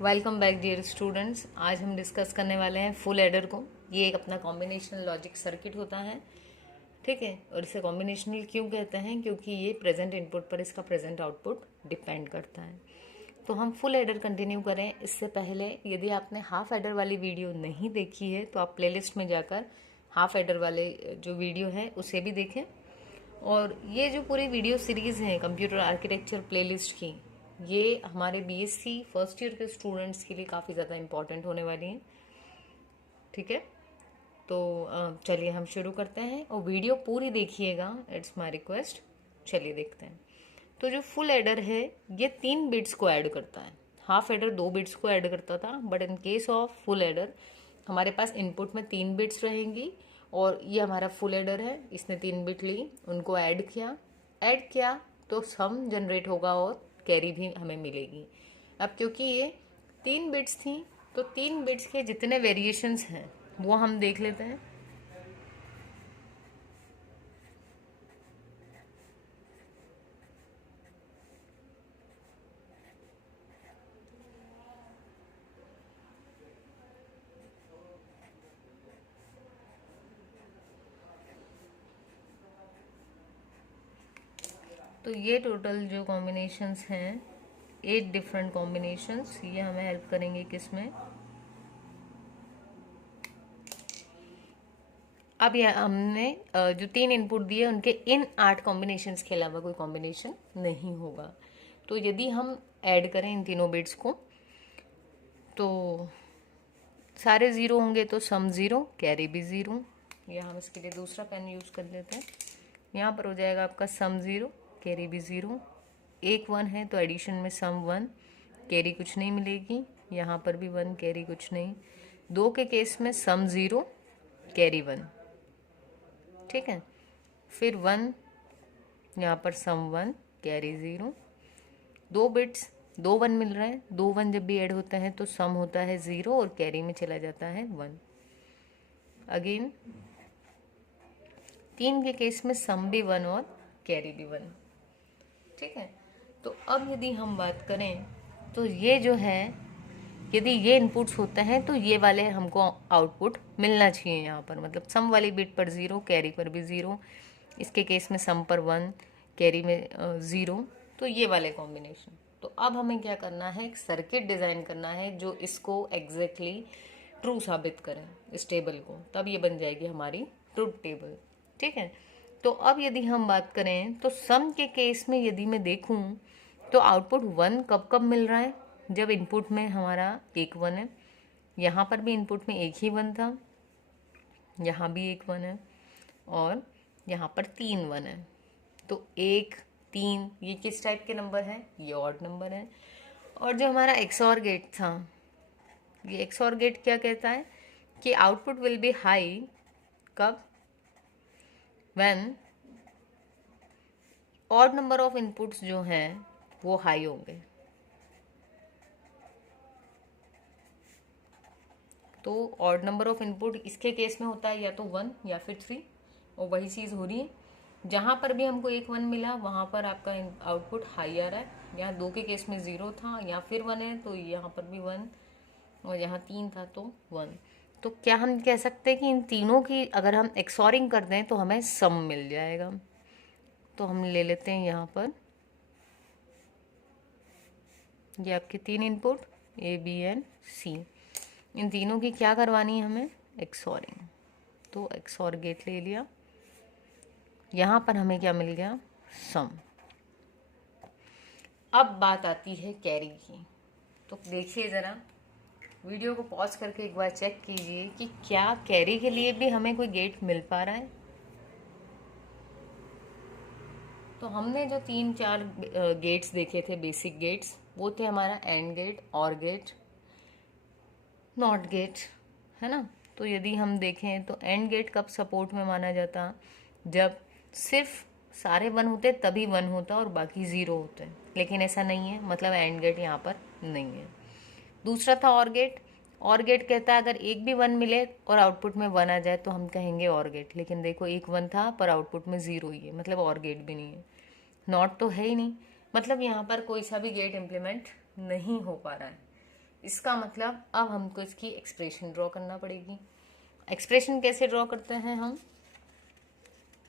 Welcome back dear students. आज हम discuss करने वाले हैं फुल एडर को। ये एक अपना कॉम्बिनेशनल लॉजिक सर्किट होता है, ठीक है। और इसे कॉम्बिनेशनल क्यों कहते हैं? क्योंकि ये प्रेजेंट इनपुट पर इसका प्रेजेंट आउटपुट डिपेंड करता है। तो हम फुल एडर कंटिन्यू करें इससे पहले यदि आपने हाफ एडर वाली वीडियो नहीं देखी है तो आप प्लेलिस्ट में जाकर हाफ एडर वाले जो वीडियो है उसे भी देखें। और ये जो पूरी वीडियो सीरीज़ है कंप्यूटर आर्किटेक्चर प्लेलिस्ट की, ये हमारे बीएससी फर्स्ट ईयर के स्टूडेंट्स के लिए काफ़ी ज़्यादा इम्पॉर्टेंट होने वाली हैं, ठीक है। तो चलिए हम शुरू करते हैं और वीडियो पूरी देखिएगा, इट्स माय रिक्वेस्ट। चलिए देखते हैं। तो जो फुल एडर है ये 3 बिट्स को ऐड करता है। हाफ एडर 2 बिट्स को ऐड करता था, but in case of full adder हमारे पास इनपुट में 3 बिट्स रहेंगी। और ये हमारा फुल एडर है, इसने 3 बिट ली, उनको ऐड किया तो सम जनरेट होगा और कैरी भी हमें मिलेगी। अब क्योंकि ये 3 बिट्स थी तो 3 बिट्स के जितने वेरिएशंस हैं वो हम देख लेते हैं। तो ये टोटल जो कॉम्बिनेशंस हैं 8 डिफरेंट कॉम्बिनेशंस, ये हमें हेल्प करेंगे किसमें? अब यह हमने जो 3 इनपुट दिए उनके इन 8 कॉम्बिनेशंस के अलावा कोई कॉम्बिनेशन नहीं होगा। तो यदि हम ऐड करें इन तीनों बिट्स को तो सारे ज़ीरो होंगे, तो सम ज़ीरो, कैरी भी ज़ीरो। या हम इसके लिए दूसरा पेन यूज़ कर लेते हैं। यहाँ पर हो जाएगा आपका सम ज़ीरो, कैरी भी ज़ीरो। एक 1 है तो एडिशन में सम 1, कैरी कुछ नहीं मिलेगी। यहाँ पर भी 1, कैरी कुछ नहीं। 2 के केस में सम 0, कैरी 1, ठीक है। फिर 1, यहाँ पर सम 1, कैरी 0। 2 बिट्स 2 1 मिल रहे हैं। 2 1 जब भी ऐड होता है तो सम होता है 0 और कैरी में चला जाता है 1। अगेन 3 के केस में सम भी 1 और कैरी भी 1, ठीक है। तो अब यदि हम बात करें तो ये जो है, यदि ये इनपुट्स होते हैं तो ये वाले हमको आउटपुट मिलना चाहिए यहाँ पर। मतलब सम वाली बिट पर 0, कैरी पर भी 0। इसके केस में सम पर 1, कैरी में 0। तो ये वाले कॉम्बिनेशन। तो अब हमें क्या करना है, एक सर्किट डिज़ाइन करना है जो इसको एग्जैक्टली ट्रू साबित करें, इस टेबल को। तब ये बन जाएगी हमारी ट्रूथ टेबल, ठीक है। तो अब यदि हम बात करें तो सम के केस में यदि मैं देखूं तो आउटपुट 1 कब कब मिल रहा है? जब इनपुट में हमारा एक 1 है, यहाँ पर भी इनपुट में एक ही 1 था, यहाँ भी एक 1 है और यहाँ पर 3 1 है। तो 1 3 ये किस टाइप के नंबर है? ये ऑड नंबर है। और जो हमारा एक्सऑर गेट था, ये एक्सऑर गेट क्या कहता है कि आउटपुट विल बी हाई कब? When odd number of inputs जो हैं वो हाई होंगे। तो ऑड नंबर ऑफ इनपुट इसके केस में होता है या तो 1 या फिर 3, और वही चीज़ हो रही है। जहाँ पर भी हमको एक 1 मिला वहाँ पर आपका आउटपुट हाई आ रहा है। यहाँ 2 के केस में 0 था, यहाँ फिर 1 है तो यहाँ पर भी 1, और यहाँ 3 था तो 1। तो क्या हम कह सकते हैं कि इन तीनों की अगर हम एक्सॉरिंग कर दें तो हमें सम मिल जाएगा। तो हम ले लेते हैं यहाँ पर ये आपके 3 इनपुट ए बी एंड सी, इन तीनों की क्या करवानी है हमें? एक्सॉरिंग। तो एक्सॉर गेट ले लिया। यहाँ पर हमें क्या मिल गया? सम। अब बात आती है कैरी की। तो देखिए ज़रा, वीडियो को पॉज करके एक बार चेक कीजिए कि क्या कैरी के लिए भी हमें कोई गेट मिल पा रहा है। तो हमने जो 3-4 गेट्स देखे थे, बेसिक गेट्स, वो थे हमारा एंड गेट, और गेट, नॉट गेट, है ना। तो यदि हम देखें तो एंड गेट कब सपोर्ट में माना जाता? जब सिर्फ सारे 1 होते तभी 1 होता और बाकी 0 होते। लेकिन ऐसा नहीं है, मतलब एंड गेट यहाँ पर नहीं है। दूसरा था और गेट। और गेट कहता है अगर एक भी 1 मिले और आउटपुट में 1 आ जाए तो हम कहेंगे और गेट। लेकिन देखो एक 1 था पर आउटपुट में 0 ही है, मतलब और गेट भी नहीं है। नॉट तो है ही नहीं, मतलब यहाँ पर कोई सा भी गेट इम्प्लीमेंट नहीं हो पा रहा है। इसका मतलब अब हमको इसकी एक्सप्रेशन ड्रॉ करना पड़ेगी। एक्सप्रेशन कैसे ड्रॉ करते हैं हम,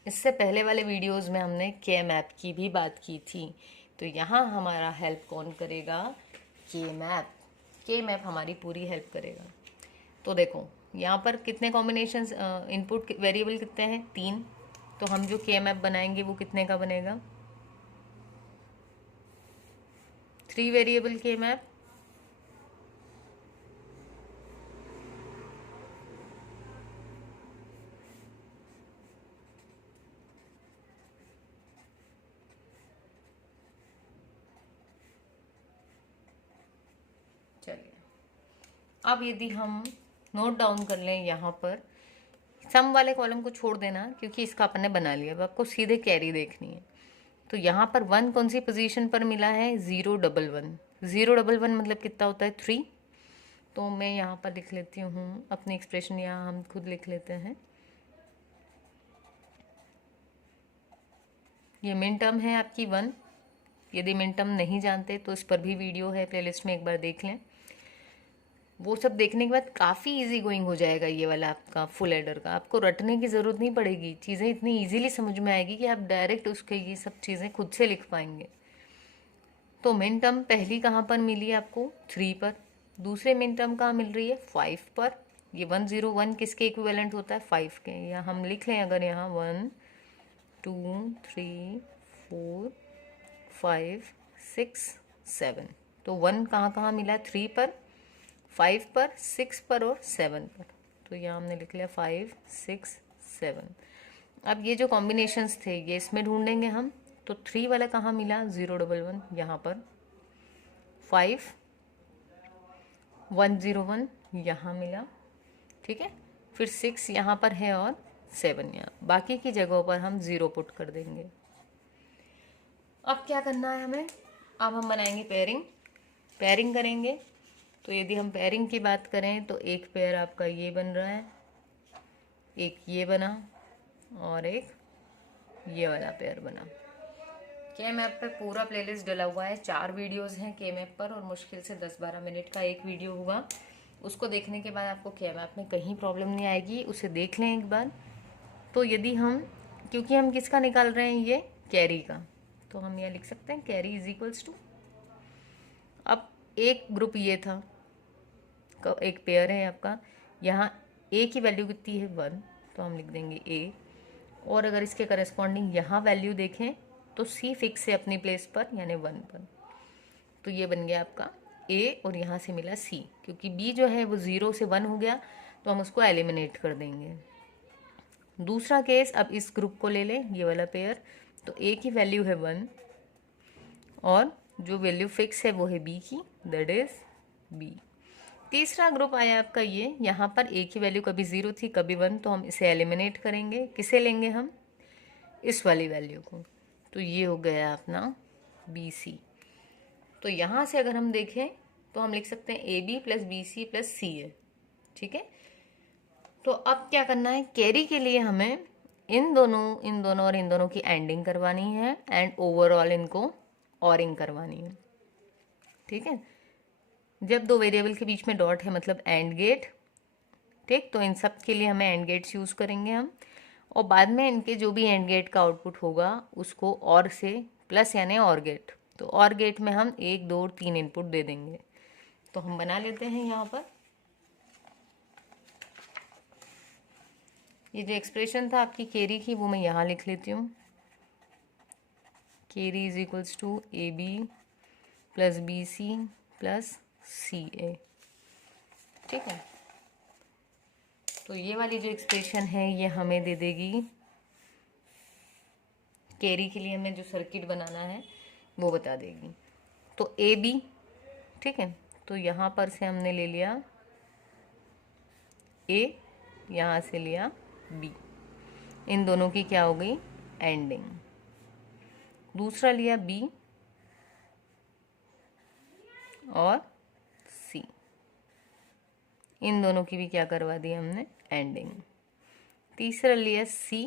इससे पहले वाले वीडियोस में हमने के मैप की भी बात की थी। तो यहाँ हमारा हेल्प कौन करेगा, के मैप। के मैप हमारी पूरी हेल्प करेगा। तो देखो यहाँ पर कितने कॉम्बिनेशंस इनपुट वेरिएबल कितने हैं, 3। तो हम जो के मैप बनाएंगे वो कितने का बनेगा, 3 वेरिएबल के मैप। चलिए अब यदि हम नोट डाउन कर लें, यहाँ पर सम वाले कॉलम को छोड़ देना क्योंकि इसका अपन ने बना लिया। अब आपको सीधे कैरी देखनी है। तो यहाँ पर 1 कौन सी पोजीशन पर मिला है, 011। 011 मतलब कितना होता है, 3। तो मैं यहाँ पर लिख लेती हूँ अपनी एक्सप्रेशन, यहाँ हम खुद लिख लेते हैं। ये मिन टर्म है आपकी 1। यदि मिन टर्म नहीं जानते तो इस पर भी वीडियो है, प्लेलिस्ट में एक बार देख लें। वो सब देखने के बाद काफ़ी इजी गोइंग हो जाएगा ये वाला आपका फुल एडर का। आपको रटने की ज़रूरत नहीं पड़ेगी, चीज़ें इतनी इजीली समझ में आएगी कि आप डायरेक्ट उसके ये सब चीज़ें खुद से लिख पाएंगे। तो मिन टर्म पहली कहाँ पर मिली है आपको, 3 पर। दूसरे मिन टर्म कहाँ मिल रही है, 5 पर। ये 101 किसके इक्विवेलेंट होता है, 5 के। या हम लिख लें अगर यहाँ 1 2 3 4 5 6 7। तो 1 कहाँ कहाँ मिला है, 3 पर, 5 पर, 6 पर और 7 पर। तो यहाँ हमने लिख लिया 5 6 7। अब ये जो कॉम्बिनेशंस थे ये इसमें ढूंढेंगे हम। तो 3 वाला कहाँ मिला, 011 यहाँ पर, 5 101 यहाँ मिला, ठीक है। फिर 6 यहाँ पर है और 7 यहाँ। बाकी की जगहों पर हम 0 पुट कर देंगे। अब क्या करना है हमें, अब हम बनाएंगे पेयरिंग। पेयरिंग करेंगे तो यदि हम पेयरिंग की बात करें तो एक पेयर आपका ये बन रहा है, एक ये बना और एक ये वाला पेयर बना। के मैप पे पूरा प्लेलिस्ट डला हुआ है, 4 वीडियोस हैं के मैप पर और मुश्किल से 10-12 मिनट का एक वीडियो होगा। उसको देखने के बाद आपको के मैप में कहीं प्रॉब्लम नहीं आएगी, उसे देख लें एक बार। तो यदि हम, क्योंकि हम किसका निकाल रहे हैं, ये कैरी का, तो हम यह लिख सकते हैं कैरी इज इक्वल्स टू। अब एक ग्रुप ये था, एक पेयर है आपका, यहाँ ए की वैल्यू कितनी है, 1। तो हम लिख देंगे ए। और अगर इसके करस्पॉन्डिंग यहाँ वैल्यू देखें तो सी फिक्स है अपनी प्लेस पर, यानी 1 पर। तो ये बन गया आपका ए और यहाँ से मिला सी। क्योंकि बी जो है वो 0 से 1 हो गया तो हम उसको एलिमिनेट कर देंगे। दूसरा केस, अब इस ग्रुप को ले लें, ये वाला पेयर। तो ए की वैल्यू है 1 और जो वैल्यू फिक्स है वो है बी की, दैट इज बी। तीसरा ग्रुप आया आपका ये, यहाँ पर ए की वैल्यू कभी 0 थी कभी 1, तो हम इसे एलिमिनेट करेंगे। किसे लेंगे हम, इस वाली वैल्यू को। तो ये हो गया अपना बी सी। तो यहाँ से अगर हम देखें तो हम लिख सकते हैं a B plus B C plus c है, ठीक है। तो अब क्या करना है, कैरी के लिए हमें इन दोनों और इन दोनों की एंडिंग करवानी है एंड ओवरऑल इनको ऑरिंग करवानी है, ठीक है। जब 2 वेरिएबल के बीच में डॉट है मतलब एंड गेट, ठीक। तो इन सब के लिए हमें एंड गेट्स यूज़ करेंगे हम। और बाद में इनके जो भी एंड गेट का आउटपुट होगा उसको और से प्लस यानी और गेट। तो और गेट में हम 1 2 3 इनपुट दे देंगे। तो हम बना लेते हैं यहाँ पर। ये जो एक्सप्रेशन था आपकी कैरी की वो मैं यहाँ लिख लेती हूँ। Carry is equals to a B plus B C plus C a, ठीक है। तो ये वाली जो एक्सप्रेशन है ये हमें दे देगी, कैरी के लिए हमें जो सर्किट बनाना है वो बता देगी। तो ए बी, ठीक है। तो यहाँ पर से हमने ले लिया ए, यहाँ से लिया बी, इन दोनों की क्या हो गई, एंडिंग। दूसरा लिया बी और सी, इन दोनों की भी क्या करवा दी हमने, एंडिंग। तीसरा लिया सी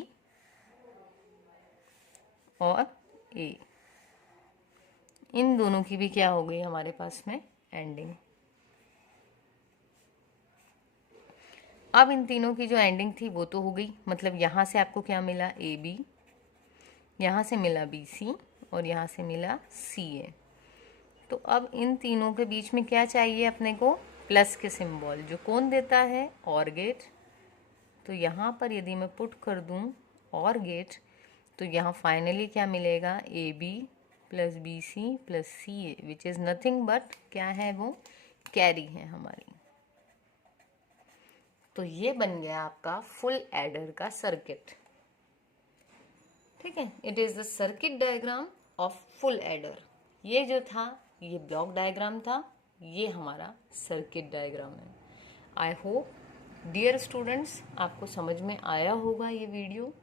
और ए, इन दोनों की भी क्या हो गई हमारे पास में, एंडिंग। अब इन तीनों की जो एंडिंग थी वो तो हो गई, मतलब यहाँ से आपको क्या मिला, ए बी, यहाँ से मिला बी सी, और यहाँ से मिला सी ए। तो अब इन तीनों के बीच में क्या चाहिए अपने को, प्लस के सिंबल, जो कौन देता है, और गेट। तो यहाँ पर यदि मैं पुट कर दूँ और गेट, तो यहाँ फाइनली क्या मिलेगा, A B plus B C plus C A, which is nothing but क्या है, वो कैरी है हमारी। तो ये बन गया आपका फुल एडर का सर्किट। ठीक है, it is the circuit diagram of full adder. ये जो था ये ब्लॉक डायग्राम था, ये हमारा सर्किट डायग्राम है। आई होप डियर स्टूडेंट्स आपको समझ में आया होगा ये वीडियो।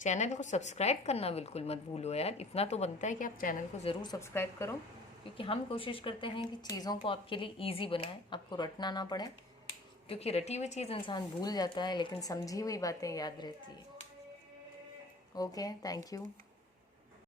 चैनल को सब्सक्राइब करना बिल्कुल मत भूलो यार, इतना तो बनता है कि आप चैनल को ज़रूर सब्सक्राइब करो, क्योंकि हम कोशिश करते हैं कि चीज़ों को आपके लिए ईजी बनाएं, आपको रटना ना पड़े, क्योंकि रटी हुई चीज़ इंसान भूल जाता है लेकिन समझी हुई बातें याद रहती है। Okay, thank you.